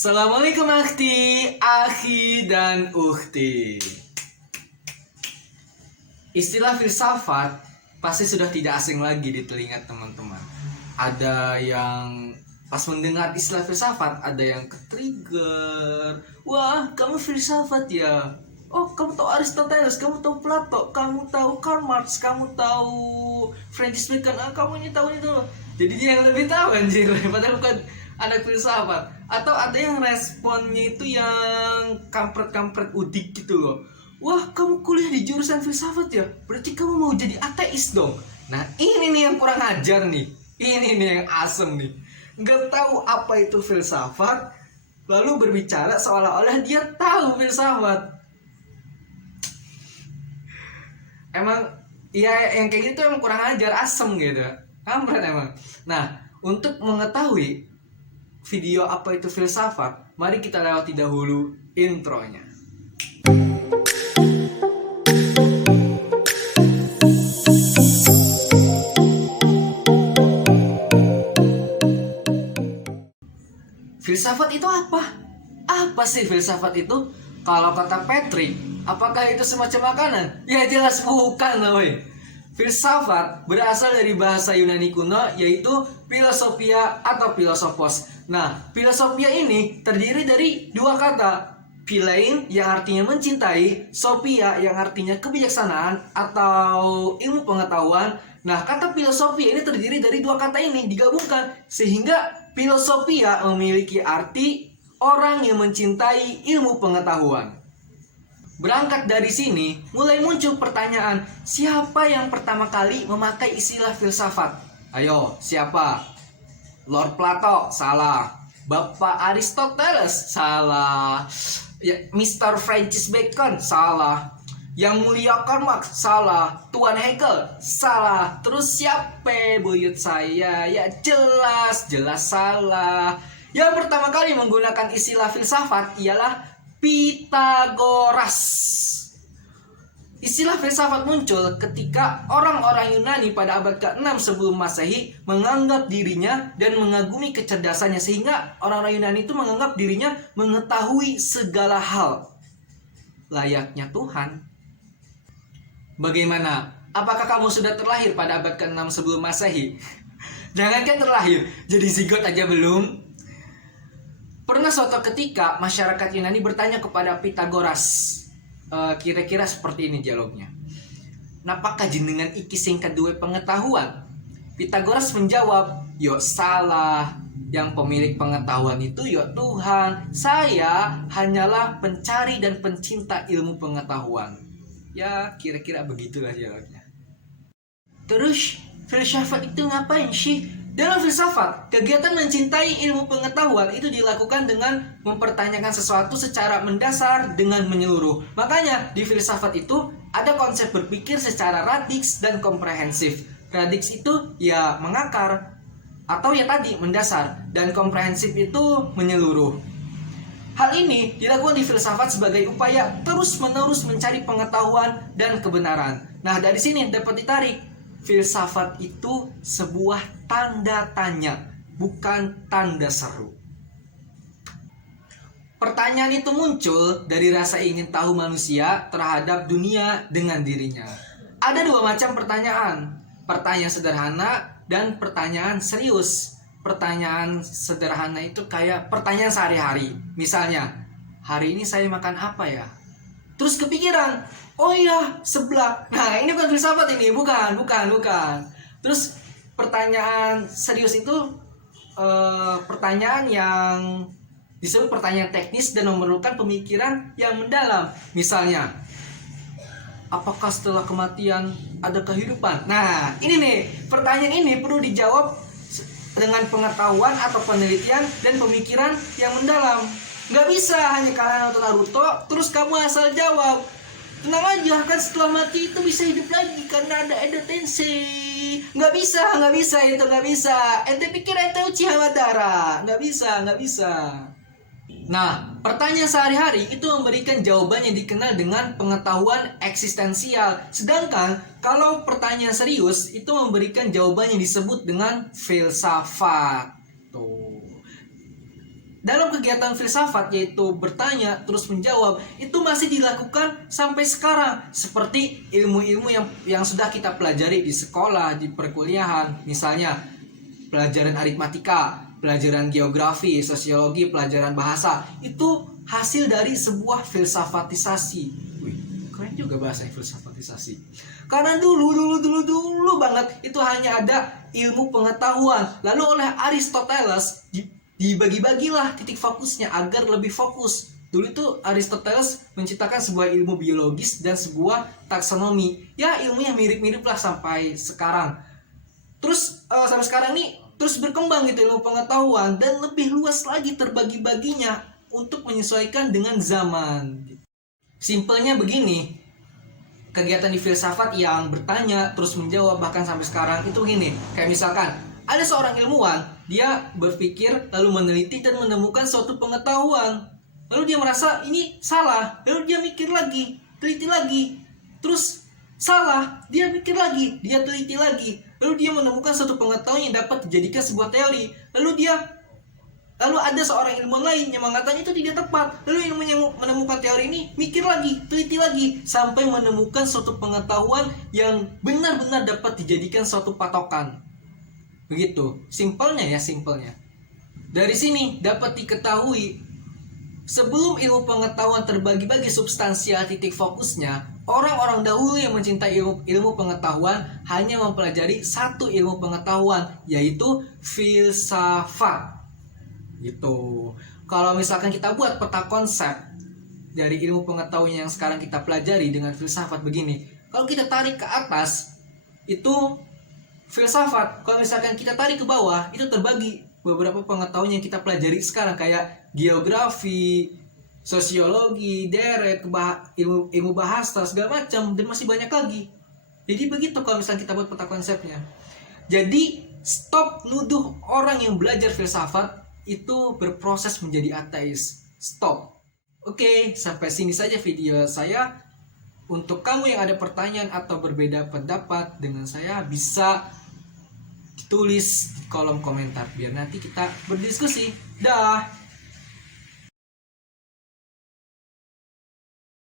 Assalamualaikum akhi dan ukhti. Istilah filsafat pasti sudah tidak asing lagi di telinga teman-teman. Ada yang pas mendengar istilah filsafat, ada yang ke-trigger. Wah, kamu filsafat ya? Oh, kamu tahu Aristoteles, kamu tahu Plato, kamu tahu Karl Marx, kamu tahu Francis Bacon, kamu ini tahu itu. Jadi dia yang lebih tahu anjir, padahal bukan anak filsafat. Atau ada yang responnya itu yang kampret-kampret udik gitu loh. Wah, kamu kuliah di jurusan filsafat ya? Berarti kamu mau jadi ateis dong. Nah, ini nih yang kurang ajar nih. Ini nih yang asem nih. Nggak tahu apa itu filsafat, lalu berbicara seolah-olah dia tahu filsafat. Emang ya yang kayak gitu emang kurang ajar, asem gitu, kampret emang. Nah, untuk mengetahui video apa itu filsafat, mari kita lewati dahulu intronya. Filsafat itu apa? Apa sih filsafat itu? Kalau kata Patrick, apakah itu semacam makanan? Ya jelas bukan loh. Filsafat berasal dari bahasa Yunani kuno, yaitu philosophia atau philosophos. Nah, philosophia ini terdiri dari dua kata, philein yang artinya mencintai, sophia yang artinya kebijaksanaan atau ilmu pengetahuan. Nah, kata filosofia ini terdiri dari dua kata ini digabungkan sehingga filosofia memiliki arti orang yang mencintai ilmu pengetahuan. Berangkat dari sini, mulai muncul pertanyaan, siapa yang pertama kali memakai istilah filsafat? Ayo, siapa? Lord Plato? Salah. Bapak Aristoteles? Salah. Ya, Mr. Francis Bacon? Salah. Yang mulia Karl Marx? Salah. Tuan Hegel? Salah. Terus siapa buyut saya? Ya jelas salah. Yang pertama kali menggunakan istilah filsafat ialah Pythagoras. Istilah filsafat muncul ketika orang-orang Yunani pada abad ke-6 sebelum Masehi menganggap dirinya dan mengagumi kecerdasannya, sehingga orang-orang Yunani itu menganggap dirinya mengetahui segala hal layaknya Tuhan. Bagaimana? Apakah kamu sudah terlahir pada abad ke-6 sebelum Masehi? Jangankan terlahir, jadi zigot aja belum. Pernah suatu ketika masyarakat Yunani bertanya kepada Pythagoras, kira-kira seperti ini dialognya. Napakah jenengan iki sing kedua pengetahuan? Pythagoras menjawab, yo salah. Yang pemilik pengetahuan itu yo Tuhan. Saya hanyalah pencari dan pencinta ilmu pengetahuan. Ya kira-kira begitulah dialognya. Terus filsafat itu ngapain sih? Dalam filsafat, kegiatan mencintai ilmu pengetahuan itu dilakukan dengan mempertanyakan sesuatu secara mendasar dengan menyeluruh. Makanya di filsafat itu ada konsep berpikir secara radix dan komprehensif. Radix itu ya mengakar atau ya tadi mendasar, dan komprehensif itu menyeluruh. Hal ini dilakukan di filsafat sebagai upaya terus-menerus mencari pengetahuan dan kebenaran. Nah, dari sini dapat ditarik, filsafat itu sebuah tanda tanya, bukan tanda seru. Pertanyaan itu muncul dari rasa ingin tahu manusia terhadap dunia dengan dirinya. Ada dua macam pertanyaan, pertanyaan sederhana dan pertanyaan serius. Pertanyaan sederhana itu kayak pertanyaan sehari-hari. Misalnya, hari ini saya makan apa ya? Terus kepikiran, oh iya, seblak. Nah, ini bukan filsafat ini, bukan. Terus pertanyaan serius itu pertanyaan yang disebut pertanyaan teknis dan memerlukan pemikiran yang mendalam. Misalnya, apakah setelah kematian ada kehidupan? Nah, ini nih, pertanyaan ini perlu dijawab dengan pengetahuan atau penelitian dan pemikiran yang mendalam. Nggak bisa hanya kalian nonton Naruto terus kamu asal jawab. Tenang aja, kan setelah mati itu bisa hidup lagi karena ada Edo Tensei. Nggak bisa. Ente pikir ente Uchiha Madara? Nggak bisa. Nah, pertanyaan sehari-hari itu memberikan jawaban yang dikenal dengan pengetahuan eksistensial. Sedangkan kalau pertanyaan serius itu memberikan jawaban yang disebut dengan filsafat. Tuh. dalam kegiatan filsafat yaitu bertanya terus menjawab itu masih dilakukan sampai sekarang, seperti ilmu-ilmu yang sudah kita pelajari di sekolah, di perkuliahan, misalnya pelajaran aritmatika, pelajaran geografi, sosiologi, pelajaran bahasa, itu hasil dari sebuah filsafatisasi. Wih, keren juga bahasa filsafatisasi. Karena dulu banget itu hanya ada ilmu pengetahuan. Lalu oleh Aristoteles dibagi-bagilah titik fokusnya agar lebih fokus. Dulu itu Aristoteles menciptakan sebuah ilmu biologis dan sebuah taksonomi. Ya, ilmu yang mirip-mirip lah sampai sekarang. Terus sampai sekarang nih terus berkembang gitu ilmu pengetahuan dan lebih luas lagi terbagi-baginya untuk menyesuaikan dengan zaman. Simpelnya begini, kegiatan di filsafat yang bertanya terus menjawab bahkan sampai sekarang itu begini. Kayak misalkan ada seorang ilmuwan, dia berpikir lalu meneliti dan menemukan suatu pengetahuan. Lalu dia merasa ini salah, lalu dia mikir lagi, teliti lagi. Terus salah, dia mikir lagi, dia teliti lagi. Lalu dia menemukan suatu pengetahuan yang dapat dijadikan sebuah teori. Lalu ada seorang ilmuwan lain yang mengatakan itu tidak tepat. Lalu ilmuwan yang menemukan teori ini mikir lagi, teliti lagi, sampai menemukan suatu pengetahuan yang benar-benar dapat dijadikan suatu patokan. Begitu, simpelnya. Dari sini dapat diketahui, sebelum ilmu pengetahuan terbagi-bagi substansial titik fokusnya, orang-orang dahulu yang mencintai ilmu pengetahuan hanya mempelajari satu ilmu pengetahuan, yaitu filsafat. Gitu. Kalau misalkan kita buat peta konsep dari ilmu pengetahuan yang sekarang kita pelajari dengan filsafat begini, kalau kita tarik ke atas itu filsafat, kalau misalkan kita tarik ke bawah itu terbagi beberapa pengetahuan yang kita pelajari sekarang kayak geografi, sosiologi, deret, ilmu bahasa, segala macam, dan masih banyak lagi. Jadi begitu kalau misalnya kita buat peta konsepnya. Jadi stop nuduh orang yang belajar filsafat itu berproses menjadi ateis. Stop. Oke, sampai sini saja video saya. Untuk kamu yang ada pertanyaan atau berbeda pendapat dengan saya, bisa ditulis di kolom komentar biar nanti kita berdiskusi. Dah.